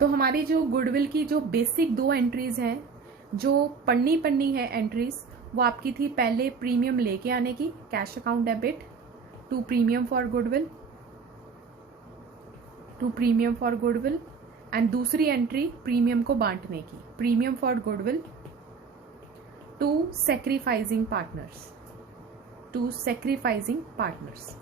तो हमारी जो गुडविल की जो बेसिक 2 एंट्रीज हैं, जो पढ़नी है एंट्रीज, वो आपकी थी पहले प्रीमियम लेके आने की, cash account debit to premium for goodwill, and दूसरी एंट्री प्रीमियम को बांटने की, premium for goodwill to sacrificing partners.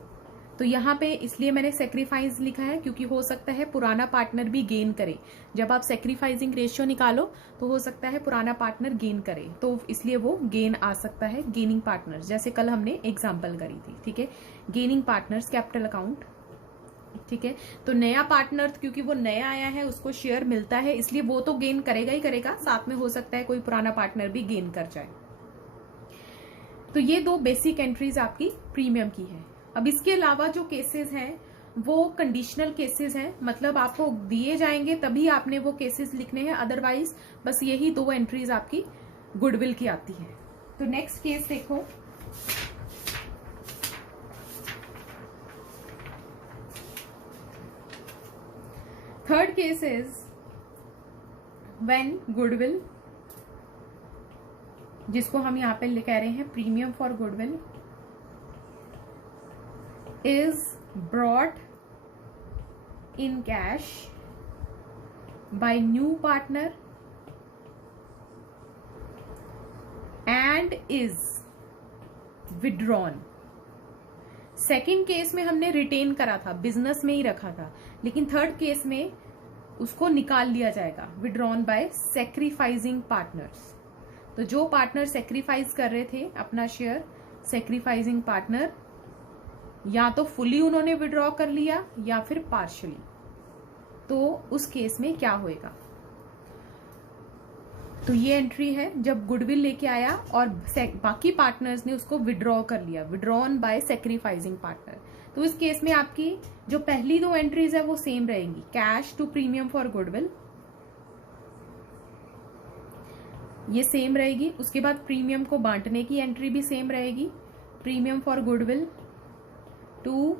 तो यहाँ पे इसलिए मैंने सेक्रीफाइस लिखा है क्योंकि हो सकता है पुराना पार्टनर भी गेन करे। जब आप सेक्रीफाइसिंग रेशियो निकालो तो हो सकता है पुराना पार्टनर गेन करे, तो इसलिए वो गेन आ सकता है, गेनिंग पार्टनर्स, जैसे कल हमने एग्जांपल करी थी। ठीक है, गेनिंग पार्टनर्स कैपिटल अकाउंट। ठीक है, तो नया पार्टनर क्योंकि वो नया आया है उसको शेयर मिलता है, इसलिए वो तो गेन करेगा ही करेगा, साथ में हो सकता है कोई पुराना पार्टनर भी गेन कर जाए। तो ये 2 बेसिक एंट्रीज आपकी प्रीमियम की है। अब इसके अलावा जो केसेस हैं वो कंडीशनल केसेस हैं, मतलब आपको दिए जाएंगे तभी आपने वो केसेस लिखने हैं, अदरवाइज बस यही 2 एंट्रीज आपकी गुडविल की आती है। तो नेक्स्ट केस देखो, third case is when goodwill, जिसको हम यहां पे कह रहे हैं premium for goodwill, is brought in cash by new partner and is withdrawn। Second case में हमने रिटेन करा था, बिजनेस में ही रखा था, लेकिन थर्ड केस में उसको निकाल लिया जाएगा, विड्रॉन बाय सैक्रिफाइसिंग पार्टनर्स। तो जो पार्टनर सैक्रिफाइस कर रहे थे अपना शेयर, सैक्रिफाइसिंग पार्टनर या तो फुली उन्होंने विड्रॉ कर लिया या फिर पार्शियली, तो उस केस में क्या होएगा। तो ये एंट्री है जब गुडविल लेके आया और बाकी पार्टनर्स ने उसको विड्रॉ कर लिया, विड्रॉन बाय सैक्रिफाइसिंग पार्टनर। तो इस केस में आपकी जो पहली 2 एंट्रीज है वो सेम रहेंगी, cash to premium for goodwill, ये सेम रहेगी। उसके बाद प्रीमियम को बांटने की एंट्री भी सेम रहेगी, premium for goodwill to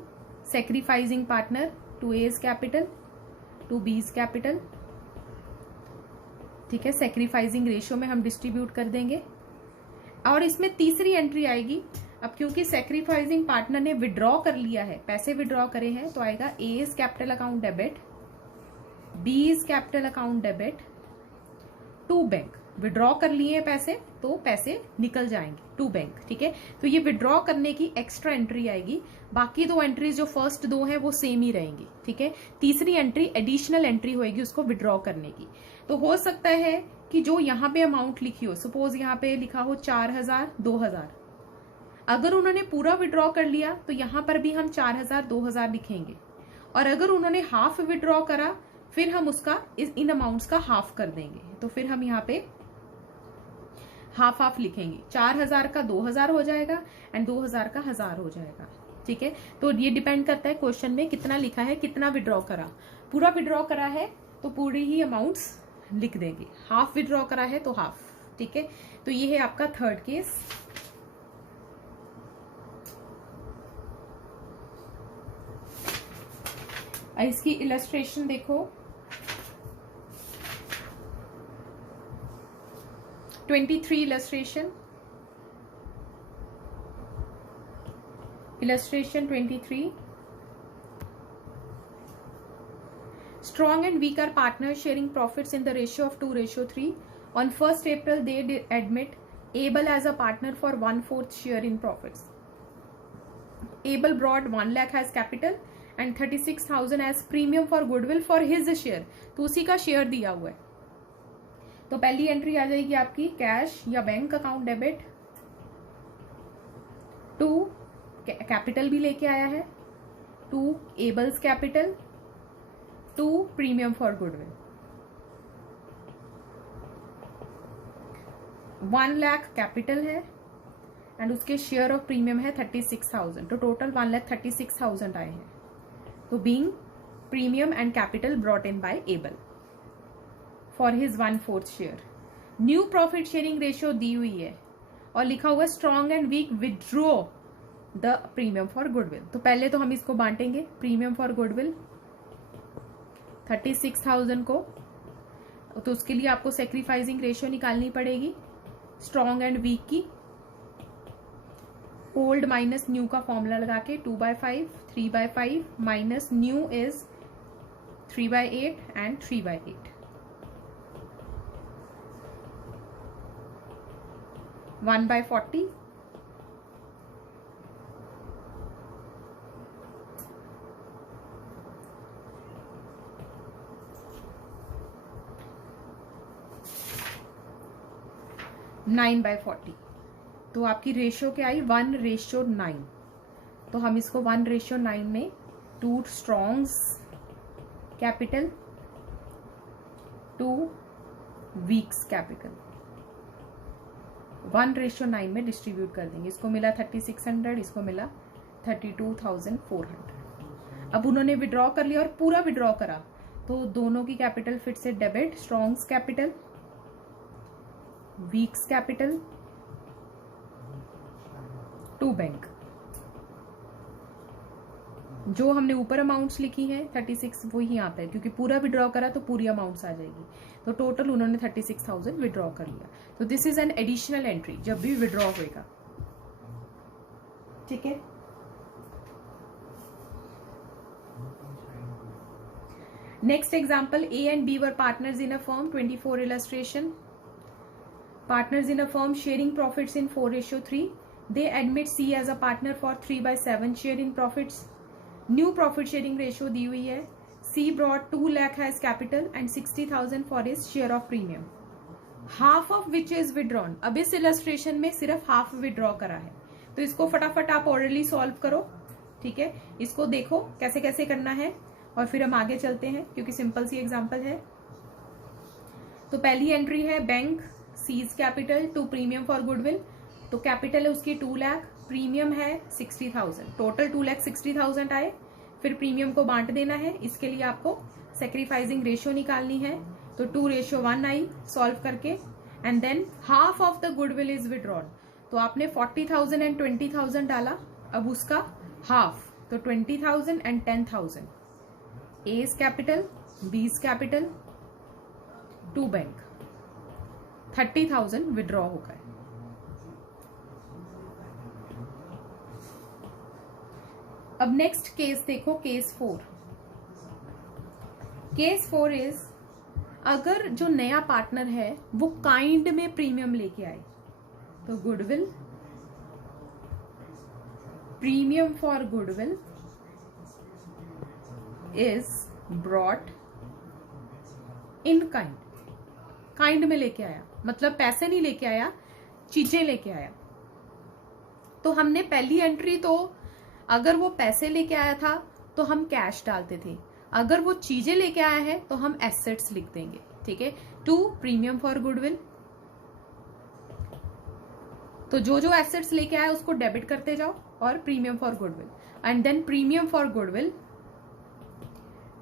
sacrificing partner to A's capital to B's capital. ठीक है, सैक्रिफाइसिंग रेशियो में हम डिस्ट्रीब्यूट कर देंगे। और इसमें तीसरी एंट्री आएगी, अब क्योंकि सैक्रिफाइसिंग पार्टनर ने विड्रॉ कर लिया है, पैसे विड्रॉ करे हैं, तो आएगा A's capital account debit, B's capital account debit to bank. Withdraw कर लिए पैसे तो पैसे निकल जाएंगे टू बैंक। ठीक है, तो ये विड्रॉ करने की एक्स्ट्रा एंट्री आएगी। बाकी 2 एंट्रीज जो फर्स्ट 2 हैं वो सेम ही रहेंगी। ठीक है, तीसरी एंट्री एडिशनल एंट्री होगी उसको विड्रॉ करने की। तो हो सकता है कि जो यहाँ पे अमाउंट लिखी हो, सपोज यहाँ पे लिखा हो 4000 2000, अगर उन्होंने पूरा विड्रॉ कर लिया तो यहाँ पर भी हम 4000 2000 लिखेंगे, और अगर उन्होंने हाफ विड्रॉ करा फिर हम उसका इन अमाउंट्स का हाफ कर देंगे। तो फिर हम यहाँ पे हाफ लिखेंगे, 4000 का 2000 हो जाएगा एंड 2000 का 1000 हो जाएगा। ठीक है, तो ये डिपेंड करता है क्वेश्चन में कितना लिखा है, कितना विड्रॉ करा। पूरा विड्रॉ करा है तो पूरी ही अमाउंट्स लिख देंगे, हाफ विड्रॉ करा है तो हाफ। ठीक है, तो ये है आपका थर्ड केस। इसकी इलस्ट्रेशन देखो, 23 illustration 23। Strong and weak are partners sharing profits in the ratio of 2:3. On 1st April, they admit Abel as a partner for 1/4 share in profits. Abel brought 1 lakh as capital and 36,000 as premium for goodwill for his share. तो उसी का share दिया हुआ है। तो पहली entry आ जाएगी आपकी कैश या bank account debit to, capital भी लेके आया है, to Able's capital to premium for goodwill. 1 lakh capital है एंड उसके शेयर ऑफ प्रीमियम है 36,000, तो टोटल 1,36,000 आए हैं। तो being premium and capital brought in by Able for his 1/4 share. New profit sharing ratio दी हुई है और लिखा हुआ strong and weak withdraw the premium for goodwill. तो पहले तो हम इसको बांटेंगे, प्रीमियम फॉर गुडविल 36,000 को तो उसके लिए आपको सेक्रीफाइसिंग रेशियो निकालनी पड़ेगी स्ट्रॉन्ग एंड वीक की। ओल्ड माइनस न्यू का फॉर्मूला लगा के 2/5, 3/5 minus new is 3/8 and 3/8, 1/40, nine by 40। तो आपकी रेशियो क्या आई 1:9। तो हम इसको 1:9 में 2 स्ट्रॉन्ग्स कैपिटल 2 वीक्स कैपिटल 1:9 में डिस्ट्रीब्यूट कर देंगे। इसको मिला 3600, इसको मिला 32,400। अब उन्होंने विड्रॉ कर लिया और पूरा विड्रॉ करा तो दोनों की कैपिटल फिर से debit, Strong's capital Weeks capital to bank. जो हमने ऊपर अमाउंट्स लिखी हैं 36 वो ही यहाँ पे है, क्योंकि पूरा विड्रॉ करा तो पूरी अमाउंट्स आ जाएगी। तो टोटल उन्होंने 36,000 विड्रॉ कर लिया। तो this is an additional entry जब भी विड्रॉ होएगा। ठीक है, next example, A and B were partners in a firm, 24 illustration. Partners in a firm sharing profits in 4:3. They admit C as a partner for 3/7 share in profits. New profit sharing ratio दी हुई है। C brought 2 lakh as capital and 60,000 for his share of premium, half of which is withdrawn. अब इस illustration में सिर्फ half withdraw करा है, तो इसको फटाफट आप ऑर्डरली सॉल्व करो। ठीक है, इसको देखो कैसे कैसे करना है और फिर हम आगे चलते हैं, क्योंकि सिंपल सी एग्जांपल है। तो पहली एंट्री है bank C's capital to premium for goodwill. तो कैपिटल है उसकी 2 लाख, प्रीमियम है 60,000, टोटल 2,60,000 आए। फिर प्रीमियम को बांट देना है, इसके लिए आपको सेक्रीफाइसिंग रेशियो निकालनी है। तो 2:1 आई सॉल्व करके, and than half of the goodwill is withdrawn. तो आपने 40,000 एंड 20,000 डाला, अब उसका हाफ, तो 20,000 and 10,000। A's capital, B's capital to bank, 30,000 withdraw हो गए। अब नेक्स्ट केस देखो, केस 4। केस 4 इज, अगर जो नया पार्टनर है वो काइंड में प्रीमियम लेके आए, तो goodwill, premium for goodwill is brought in kind. Kind में लेके आया मतलब पैसे नहीं लेके आया, चीजें लेके आया। तो हमने पहली एंट्री, तो अगर वो पैसे लेके आया था तो हम कैश डालते थे, अगर वो चीजें लेके आया है तो हम एसेट्स लिख देंगे। ठीक है, टू प्रीमियम फॉर गुडविल, तो जो जो एसेट्स लेके आया उसको डेबिट करते जाओ, और premium for goodwill, and then premium for goodwill,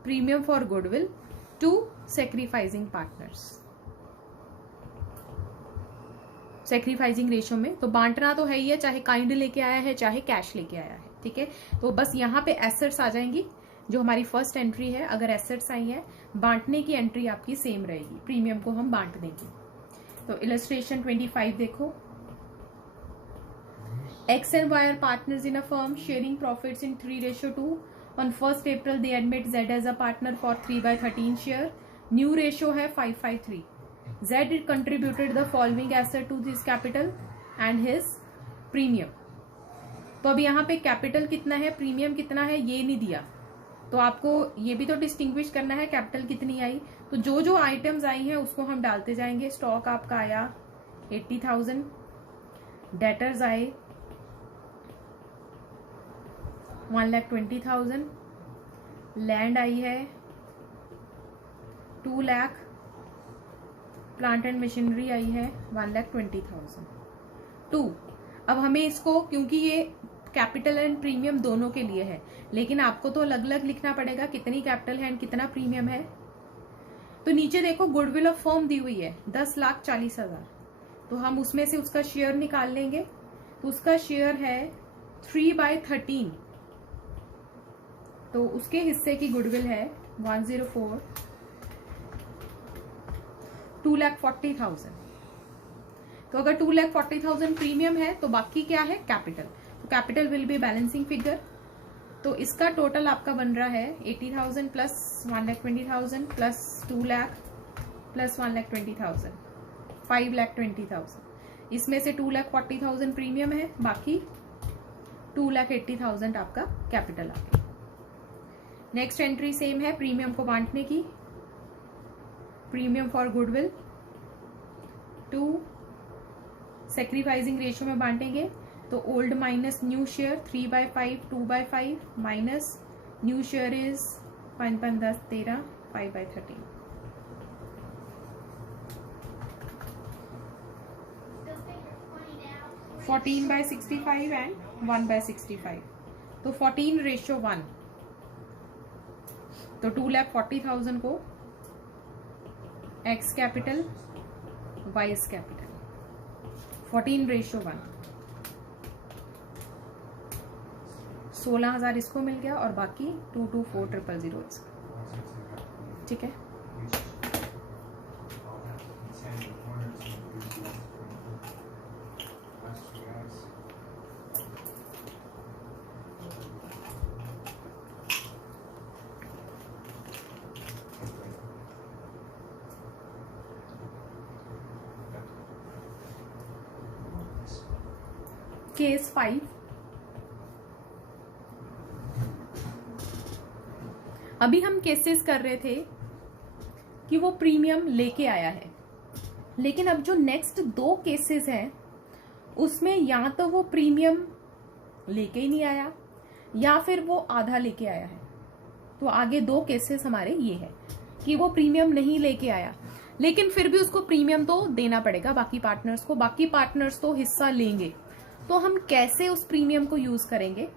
premium for goodwill to sacrificing partners. Sacrificing ratio में तो बांटना तो है ही है, चाहे काइंड लेके आया है चाहे कैश लेके आया है। ठीक है, तो बस यहाँ पे एसेट्स आ जाएंगी, जो हमारी फर्स्ट एंट्री है। अगर एसेट्स आई है, बांटने की एंट्री आपकी सेम रहेगी, प्रीमियम को हम बांट देंगे। तो इलस्ट्रेशन 25 देखो, X and Y are partners in a firm sharing profits in 3:2. On 1st April, they admit Z as a partner for 3/13 share. New ratio है 5/3. Z contributed the following asset to his capital and his premium. तो अब यहाँ पे capital कितना है, premium कितना है, ये नहीं दिया, तो आपको ये भी तो डिस्टिंग्विश करना है कैपिटल कितनी आई। तो जो जो आइटम्स आई हैं उसको हम डालते जाएंगे। स्टॉक आपका आया 80,000, डेटर्स आए 1,20,000, लैंड आई है 2 लाख, प्लांट एंड मशीनरी आई है 1,20,000। 2, अब हमें इसको, क्योंकि ये कैपिटल एंड प्रीमियम दोनों के लिए है, लेकिन आपको तो अलग अलग लिखना पड़ेगा कितनी कैपिटल है एंड कितना प्रीमियम है। तो नीचे देखो गुडविल ऑफ फर्म दी हुई है 10,40,000, तो हम उसमें से उसका शेयर निकाल लेंगे। तो उसका शेयर है 3/13, तो उसके हिस्से की गुडविल है 104 2,40,000। तो अगर 2,40,000 प्रीमियम है तो बाकी क्या है, कैपिटल। तो capital will be balancing figure. तो इसका टोटल आपका बन रहा है 80,000 प्लस 1,20,000 प्लस 2 लाख प्लस 1,20,000, 5,20,000। इसमें से 2,40,000 प्रीमियम है, बाकी 2,80,000 आपका कैपिटल आ गया। नेक्स्ट एंट्री सेम है प्रीमियम को बांटने की। Premium for goodwill 2 sacrificing ratio में बांटेंगे तो old minus new share 3/5 2/5 minus new share is 5 5 10 13 5/13। तो 14/65 एंड 1/65। तो 14:1। तो 2,40,000 को एक्स कैपिटल वाइस कैपिटल 14:1। 16,000 इसको मिल गया और बाकी 224,000 इसका। ठीक है, केस 5। अभी हम केसेस कर रहे थे कि वो प्रीमियम लेके आया है, लेकिन अब जो नेक्स्ट 2 केसेस हैं उसमें या तो वो प्रीमियम लेके ही नहीं आया या फिर वो आधा लेके आया है। तो आगे 2 केसेस हमारे ये है कि वो प्रीमियम नहीं लेके आया, लेकिन फिर भी उसको प्रीमियम तो देना पड़ेगा बाकी पार्टनर्स को। बाकी पार्टनर्स तो हिस्सा लेंगे, तो हम कैसे उस प्रीमियम को यूज करेंगे,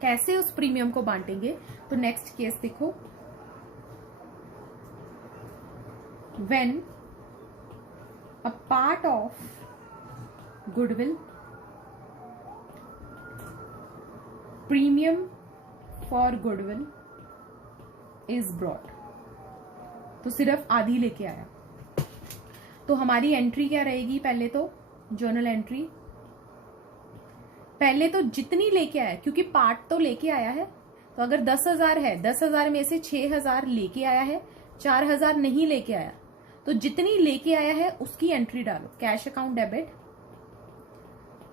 कैसे उस प्रीमियम को बांटेंगे। तो नेक्स्ट केस देखो, when a part of goodwill premium for goodwill is brought. तो सिर्फ आधी लेके आया। तो हमारी एंट्री क्या रहेगी, पहले तो जर्नल एंट्री, पहले तो जितनी लेके आया, क्योंकि पार्ट तो लेके आया है। तो अगर 10,000 है, 10,000 में से 6,000 लेके आया है, 4,000 नहीं लेके आया, तो जितनी लेके आया है उसकी एंट्री डालो। Cash account debit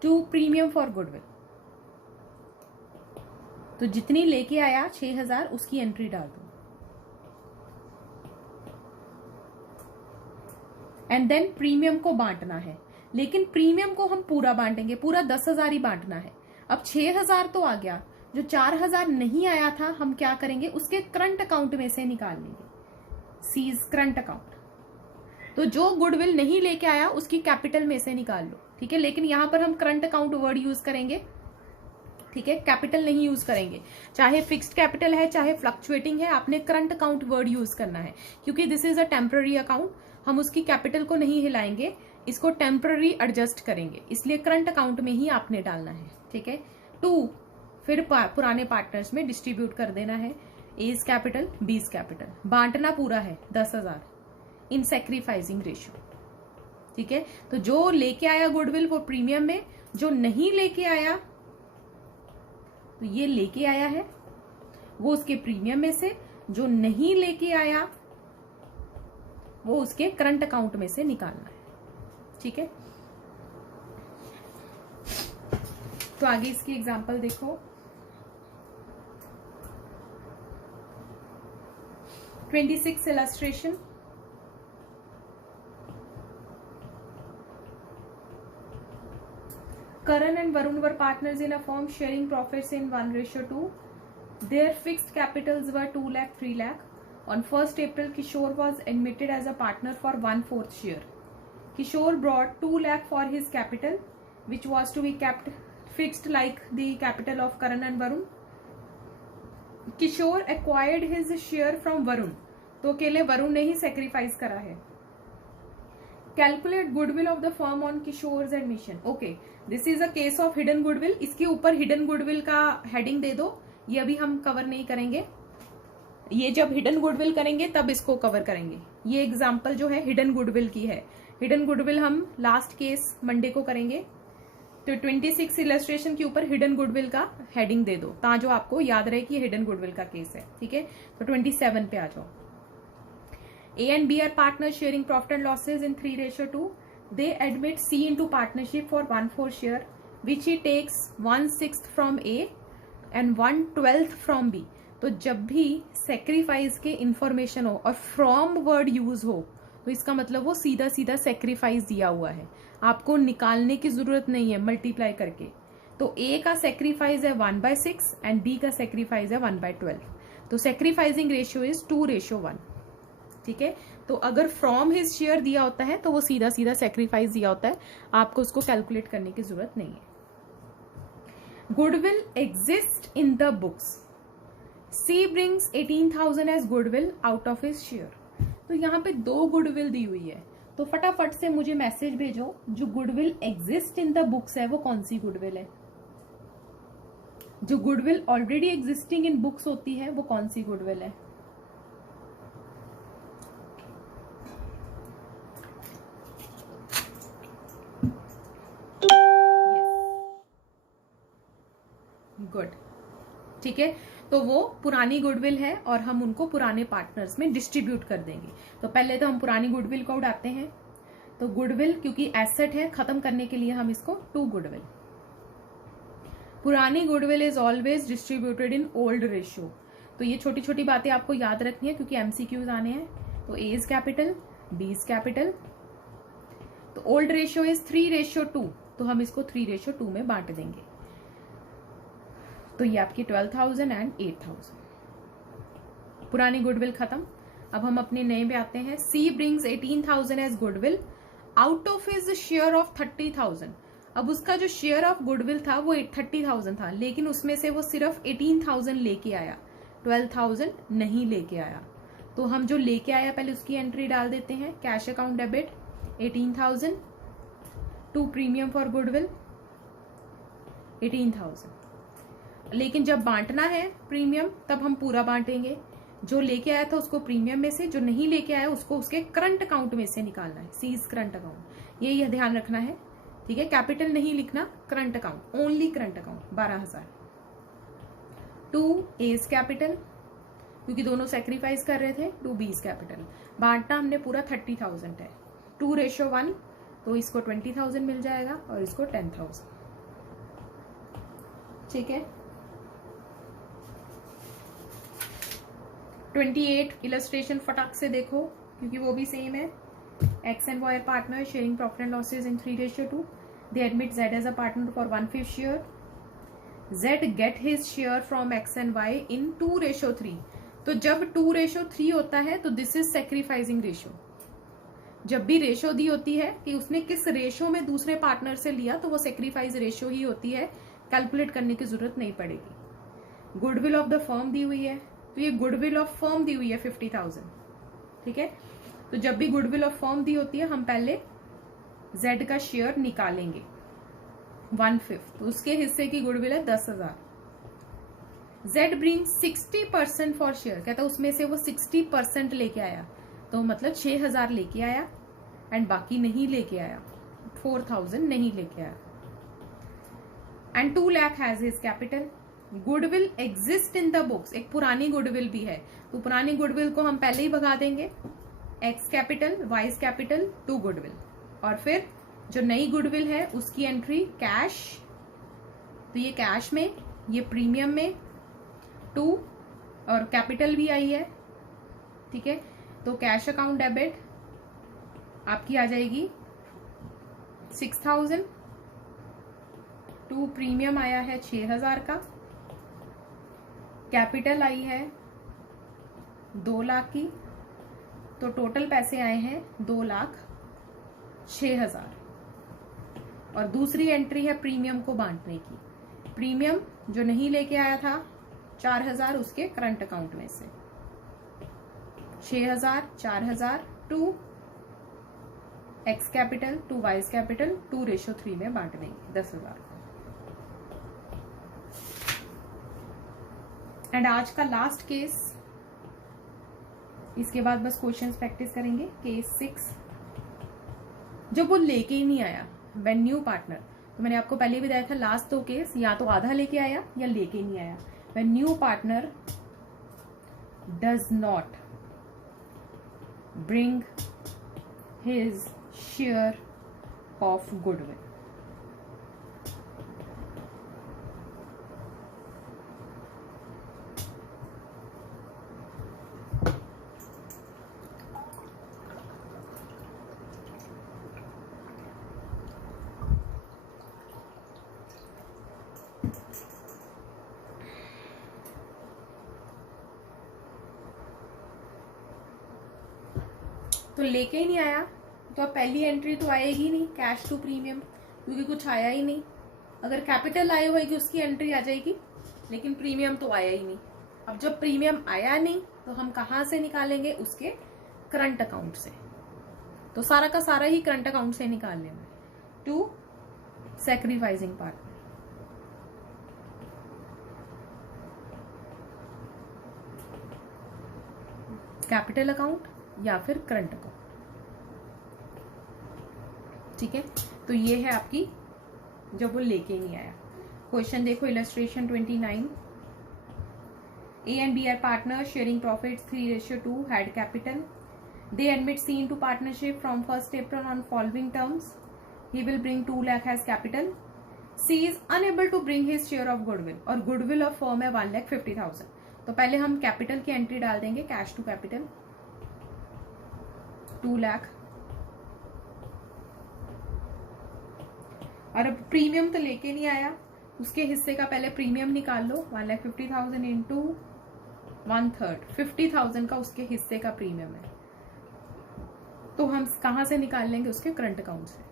to premium for goodwill. तो जितनी लेके आया 6,000 उसकी एंट्री डाल दो। एंड देन प्रीमियम को बांटना है, लेकिन प्रीमियम को हम पूरा बांटेंगे, पूरा 10,000 ही बांटना है। अब 6,000 तो आ गया, जो 4,000 नहीं आया था हम क्या करेंगे, उसके करंट अकाउंट में से निकाल लेंगे, सीज करंट अकाउंट। तो जो गुडविल नहीं लेके आया उसकी कैपिटल में से निकाल लो। ठीक है, लेकिन यहां पर हम करंट अकाउंट वर्ड यूज करेंगे। ठीक है, कैपिटल नहीं यूज करेंगे। चाहे फिक्स्ड कैपिटल है चाहे फ्लक्चुएटिंग है, आपने करंट अकाउंट वर्ड यूज करना है, क्योंकि this is a temporary account. हम उसकी कैपिटल को नहीं हिलाएंगे, इसको टेम्पररी एडजस्ट करेंगे, इसलिए करंट अकाउंट में ही आपने डालना है। ठीक है, 2 फिर पुराने पार्टनर्स में डिस्ट्रीब्यूट कर देना है, एज कैपिटल बीज कैपिटल। बांटना पूरा है 10,000 इन सैक्रिफाइसिंग रेशियो। ठीक है, तो जो लेके आया गुडविल वो प्रीमियम में, जो नहीं लेके आया तो ये लेके आया है वो उसके प्रीमियम में से, जो नहीं लेके आया वो उसके करंट अकाउंट में से निकालना है। ठीक है, तो आगे इसकी एग्जांपल देखो। 26 illustration। Karan and Varun were partners in a firm sharing profits in 1:2. Their fixed capitals were 2 lakh 3 lakh. On 1st April, Kishore was admitted as a partner for 1/4 share. Kishore brought 2 lakh for his capital, which was to be kept fixed like the capital of Karan and Varun. Kishore acquired his share from Varun. तो अकेले वरुण ने ही sacrifice करा है। Calculate goodwill of the firm on Kishore's admission. Okay, this is a case of hidden goodwill. इसके ऊपर hidden goodwill का heading दे दो, ये अभी हम कवर नहीं करेंगे, ये जब हिडन गुडविल करेंगे तब इसको कवर करेंगे। ये एग्जाम्पल जो है हिडन गुडविल की है। हिडन गुडविल हम लास्ट केस मंडे को करेंगे, तो 26 इलस्ट्रेशन के ऊपर हिडन गुडविल का हेडिंग दे दो, ता जो आपको याद रहे कि ये हिडन गुडविल का केस है। ठीक है, तो 27 पे आ जाओ। A and B are partners sharing profit and losses in 3:2. They admit C into partnership for 1/4 share, which he takes 1/6 from A and 1/12 from B. तो जब भी सेक्रीफाइस के इंफॉर्मेशन हो और फ्रॉम वर्ड यूज हो तो इसका मतलब वो सीधा सीधा सेक्रीफाइस दिया हुआ है, आपको निकालने की जरूरत नहीं है मल्टीप्लाई करके। तो A का सेक्रीफाइस है 1/6 एंड B का सेक्रीफाइस है 1/12, तो सेक्रीफाइसिंग रेशियो इज 2:1। ठीक है, तो अगर फ्रॉम हिज शेयर दिया होता है तो वो सीधा सीधा सेक्रीफाइस दिया होता है, आपको उसको कैलकुलेट करने की जरूरत नहीं है। Goodwill exist in the books, C brings 18,000 as goodwill out of his share. तो यहाँ पे 2 गुडविल दी हुई है, तो फटाफट से मुझे मैसेज भेजो जो goodwill exist in the books है वो कौन सी गुडविल है। जो goodwill already existing in books होती है वो कौन सी गुडविल है। गुड, ठीक है, तो वो पुरानी गुडविल है और हम उनको पुराने पार्टनर्स में डिस्ट्रीब्यूट कर देंगे। तो पहले तो हम पुरानी गुडविल को उड़ाते हैं, तो गुडविल क्योंकि एसेट है, खत्म करने के लिए हम इसको 2 गुडविल। पुरानी goodwill is always distributed in old ratio. तो ये छोटी छोटी बातें आपको याद रखनी है क्योंकि एमसीक्यूज आने हैं। तो A is capital, B is capital, तो ओल्ड रेशियो इज 3:2, तो हम इसको 3:2 में बांट देंगे। तो ये आपकी 12,000 एंड 8,000। पुरानी गुडविल खत्म। अब हम अपने नए में आते हैं। C brings 18,000 as goodwill out of his share of 30,000। अब उसका जो शेयर ऑफ गुडविल था वो 30,000 था, लेकिन उसमें से वो सिर्फ 18,000 लेके आया, 12,000 नहीं लेके आया। तो हम जो लेके आया पहले उसकी एंट्री डाल देते हैं। Cash account debit 18,000 to premium for goodwill 18,000। लेकिन जब बांटना है प्रीमियम तब हम पूरा बांटेंगे। जो लेके आया था उसको प्रीमियम में से, जो नहीं लेके आया उसको उसके करंट अकाउंट में से निकालना है, सीज करंट अकाउंट। ये ध्यान रखना है, ठीक है। कैपिटल नहीं लिखना, current account, only current account 12,000। 2 A's capital क्योंकि दोनों सेक्रीफाइस कर रहे थे, 2 बीज कैपिटल। बांटना हमने पूरा 30,000 है, 2:1, तो इसको 20,000 मिल जाएगा और इसको 10,000। ठीक है। 28 इलस्ट्रेशन फटाक से देखो क्योंकि वो भी सेम है। X and Y are partners sharing profit and losses in 3:2. They admit Z as a partner for 1/5 share. Z get his share from X and Y in 2:3. तो जब 2:3 होता है तो दिस इज सेक्रीफाइसिंग रेशियो। जब भी ratio दी होती है कि उसने किस रेशियो में दूसरे पार्टनर से लिया तो वो सेक्रीफाइस रेशियो ही होती है, कैलकुलेट करने की जरूरत नहीं पड़ेगी। गुडविल ऑफ द फर्म दी हुई है, तो ये गुडविल ऑफ फर्म दी हुई है 50,000। ठीक है, तो जब भी गुडविल ऑफ फर्म दी होती है हम पहले Z का शेयर निकालेंगे 1/5, तो उसके हिस्से की गुडविल है 10,000। Z ब्रिंग्स 60% फॉर शेयर, कहता है उसमें से वो 60% लेके आया, तो मतलब 6,000 लेके आया एंड बाकी नहीं लेके आया, 4,000 नहीं लेके आया। And 2 lakh has his capital. Goodwill exist in the books, एक पुरानी गुडविल भी है, तो पुरानी गुडविल को हम पहले ही भगा देंगे। X capital, Y capital, 2 goodwill, और फिर जो नई गुडविल है उसकी एंट्री कैश, तो ये कैश में, ये प्रीमियम में 2 और कैपिटल भी आई है। ठीक है, तो कैश अकाउंट डेबिट आपकी आ जाएगी 6,000, 2 प्रीमियम आया है 6,000 का, कैपिटल आई है 2 लाख की, तो टोटल पैसे आए हैं 2,06,000। और दूसरी एंट्री है प्रीमियम को बांटने की। प्रीमियम जो नहीं लेके आया था 4,000 उसके करंट अकाउंट में से, 6,000, 4,000, 2 X कैपिटल, 2 Y कैपिटल, 2:3 में बांट देंगे 10,000। एंड आज का लास्ट केस इसके बाद बस क्वेश्चंस प्रैक्टिस करेंगे। केस 6, जब वो लेके ही नहीं आया व्हेन न्यू पार्टनर, तो मैंने आपको पहले भी बताया था लास्ट 2 केस या तो आधा लेके आया या लेके नहीं आया। When new partner does not bring his share of goodwill, तो लेके ही नहीं आया तो अब पहली एंट्री तो आएगी नहीं कैश टू प्रीमियम, क्योंकि कुछ आया ही नहीं। अगर कैपिटल आई होगी उसकी एंट्री आ जाएगी, लेकिन प्रीमियम तो आया ही नहीं। अब जब प्रीमियम आया नहीं तो हम कहाँ से निकालेंगे? उसके करंट अकाउंट से। तो सारा का सारा ही करंट अकाउंट से निकाल लेना है। To sacrificing partner, capital account या फिर करंट अकाउंट। ठीक है, तो ये है आपकी जब वो लेके नहीं आया। क्वेश्चन देखो, illustration 29। A and B are partners sharing profits 3:2, had capital. They admit C into partnership from 1st April on following terms. He will bring 2 lakh as capital. C is unable to bring his share of goodwill, और goodwill of firm है 1,50,000। तो पहले हम capital की entry डाल देंगे, cash to capital 2 lakh. और अब प्रीमियम तो लेके नहीं आया, उसके हिस्से का पहले प्रीमियम निकाल लो। 1,50,000 इंटू 1/3, 50,000 का उसके हिस्से का प्रीमियम है। तो हम कहां से निकाल लेंगे? उसके करंट अकाउंट से।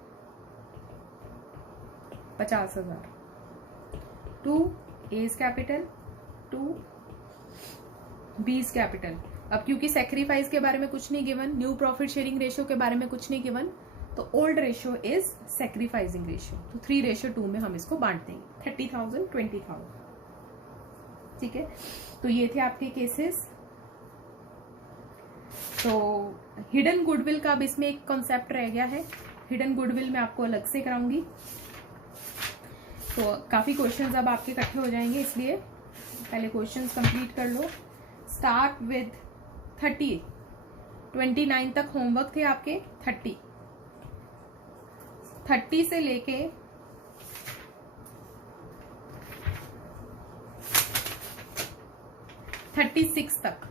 50,000 to A's capital to B's capital. अब क्योंकि सैक्रिफाइस के बारे में कुछ नहीं given, new profit sharing ratio के बारे में कुछ नहीं गिवन, तो old ratio is sacrificing ratio. तो 3:2 में हम इसको बांट देंगे, 30,000 20,000। ठीक है, तो ये थे आपके केसेस। तो हिडन गुडविल का अब इसमें एक कॉन्सेप्ट रह गया है। हिडन गुडविल मैं आपको अलग से कराऊंगी, तो काफी क्वेश्चंस अब आपके इकट्ठे हो जाएंगे, इसलिए पहले क्वेश्चंस कंप्लीट कर लो। स्टार्ट विद 30, 29 तक होमवर्क थे आपके। 30 से लेके 36 तक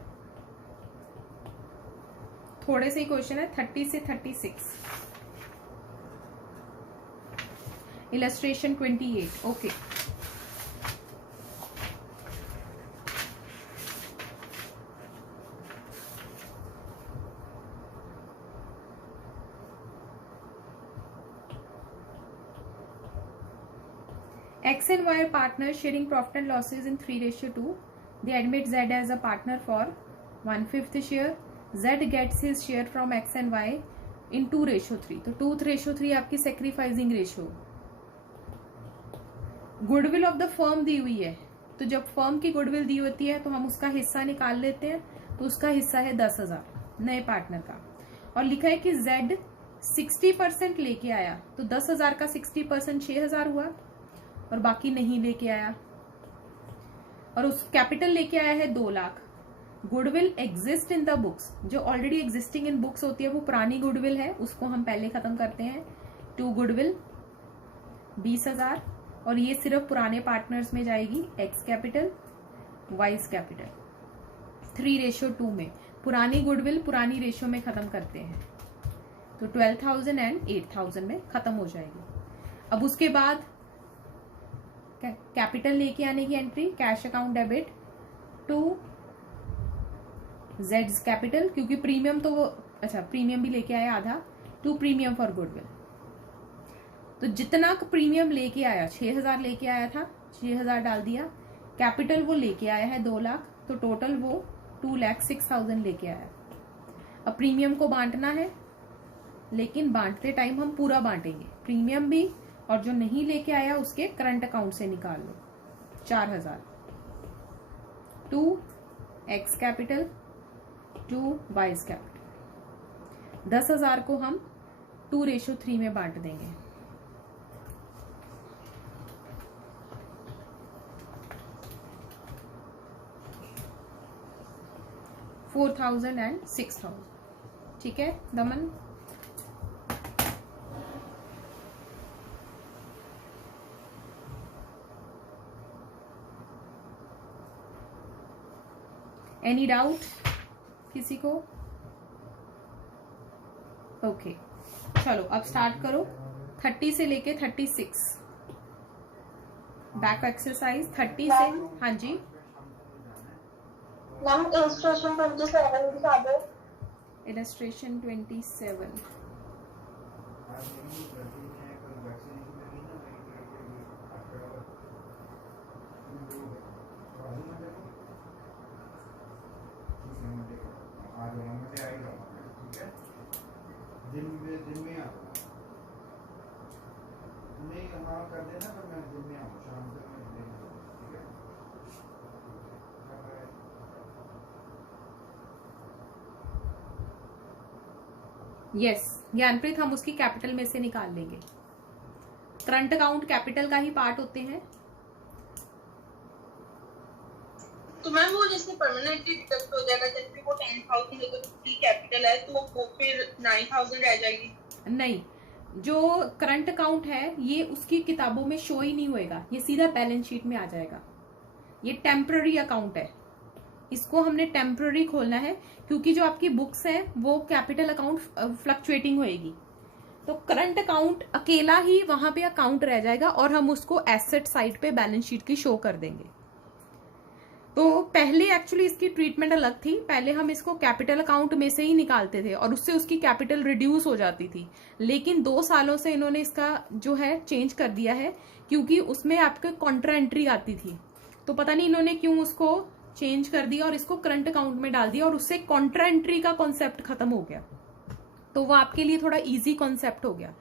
थोड़े से ही क्वेश्चन है। 30 से 36। Illustration 28। Okay, X and Y are partners sharing profit and losses in 3:2. They admit Z as a partner for 1/5 share. Z gets his share from X and Y in 2:3. तो 2:3 आपकी sacrificing ratio. Goodwill of the firm दी हुई है, तो जब firm की goodwill दी होती है तो हम उसका हिस्सा निकाल लेते हैं। तो उसका हिस्सा है 10,000 नए पार्टनर का, और लिखा है कि Z 60% लेके आया, तो 10,000 का 60% 6,000 हुआ, और बाकी नहीं लेके आया। और उस कैपिटल लेके आया है 2 lakh. Goodwill exist in the books, जो ऑलरेडी एग्जिस्टिंग इन बुक्स होती है वो पुरानी गुडविल है, उसको हम पहले खत्म करते हैं। 2 गुडविल 20,000, और ये सिर्फ पुराने पार्टनर्स में जाएगी, एक्स कैपिटल वाइस कैपिटल। 3:2 में पुरानी गुडविल पुरानी रेशियो में खत्म करते हैं, तो 12,000 एंड 8,000 में खत्म हो जाएगी। अब उसके बाद कैपिटल लेके आने की entry, cash account debit to जेड्स कैपिटल, क्योंकि प्रीमियम तो वो प्रीमियम भी लेके आया आधा, टू प्रीमियम फॉर गुडविल। तो जितना प्रीमियम लेके आया, 6,000 लेके आया था, 6,000 डाल दिया। कैपिटल वो लेके आया है 2 लाख, तो टोटल वो 2,06,000 लेके आया। अब प्रीमियम को बांटना है, लेकिन बांटते टाइम हम पूरा बांटेंगे, प्रीमियम भी और जो नहीं लेके आया उसके करंट अकाउंट से निकाल लो। 4,000 to X's capital to Y's capital. 10,000 को हम 2:3 में बांट देंगे। $4,000 and $6,000। ठीक है दमन। एनी डाउट किसी को? ओके चलो अब स्टार्ट करो। 30 से लेके 36 बैक एक्सरसाइज 30 से। हाँ जी मैम इलस्ट्रेशन 27 दिखा दो। इलस्ट्रेशन 27 कर देना तो मैं दिन में आऊँ शाम तक मैं ठीक है। यस ज्ञानप्रीत, हम उसकी कैपिटल में से निकाल लेंगे। करंट अकाउंट कैपिटल का ही पार्ट होते हैं। तो मैम वो जैसे परमानेंटली डिडक्ट हो जाएगा, जैसे वो 10,000 अगर उसकी कैपिटल है तो वो फिर 9,000 रह जाएगी। नहीं, जो करंट अकाउंट है ये उसकी किताबों में शो ही नहीं होएगा, ये सीधा बैलेंस शीट में आ जाएगा। ये टेम्पररी अकाउंट है, इसको हमने टेम्पररी खोलना है क्योंकि जो आपकी बुक्स है वो कैपिटल अकाउंट फ्लक्चुएटिंग होएगी। तो करंट अकाउंट अकेला ही वहां पे अकाउंट रह जाएगा और हम उसको एसेट साइड पे बैलेंस शीट की शो कर देंगे। तो पहले एक्चुअली इसकी ट्रीटमेंट अलग थी, पहले हम इसको कैपिटल अकाउंट में से ही निकालते थे और उससे उसकी कैपिटल रिड्यूस हो जाती थी। लेकिन 2 सालों से इन्होंने इसका जो है चेंज कर दिया है क्योंकि उसमें आपके कॉन्ट्रा एंट्री आती थी। तो पता नहीं इन्होंने क्यों उसको चेंज कर दिया और इसको करंट अकाउंट में डाल दिया और उससे कॉन्ट्रा एंट्री का कॉन्सेप्ट खत्म हो गया। तो वो आपके लिए थोड़ा इजी कॉन्सेप्ट हो गया।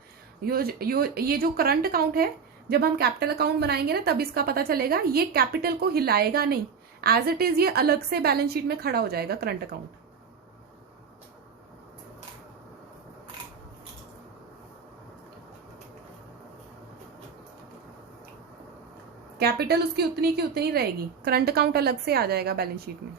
ये जो करंट अकाउंट है, जब हम कैपिटल अकाउंट बनाएंगे ना तब इसका पता चलेगा, ये कैपिटल को हिलाएगा नहीं, एज इट इज ये अलग से बैलेंस शीट में खड़ा हो जाएगा करंट अकाउंट। कैपिटल उसकी उतनी की उतनी रहेगी, करंट अकाउंट अलग से आ जाएगा बैलेंस शीट में।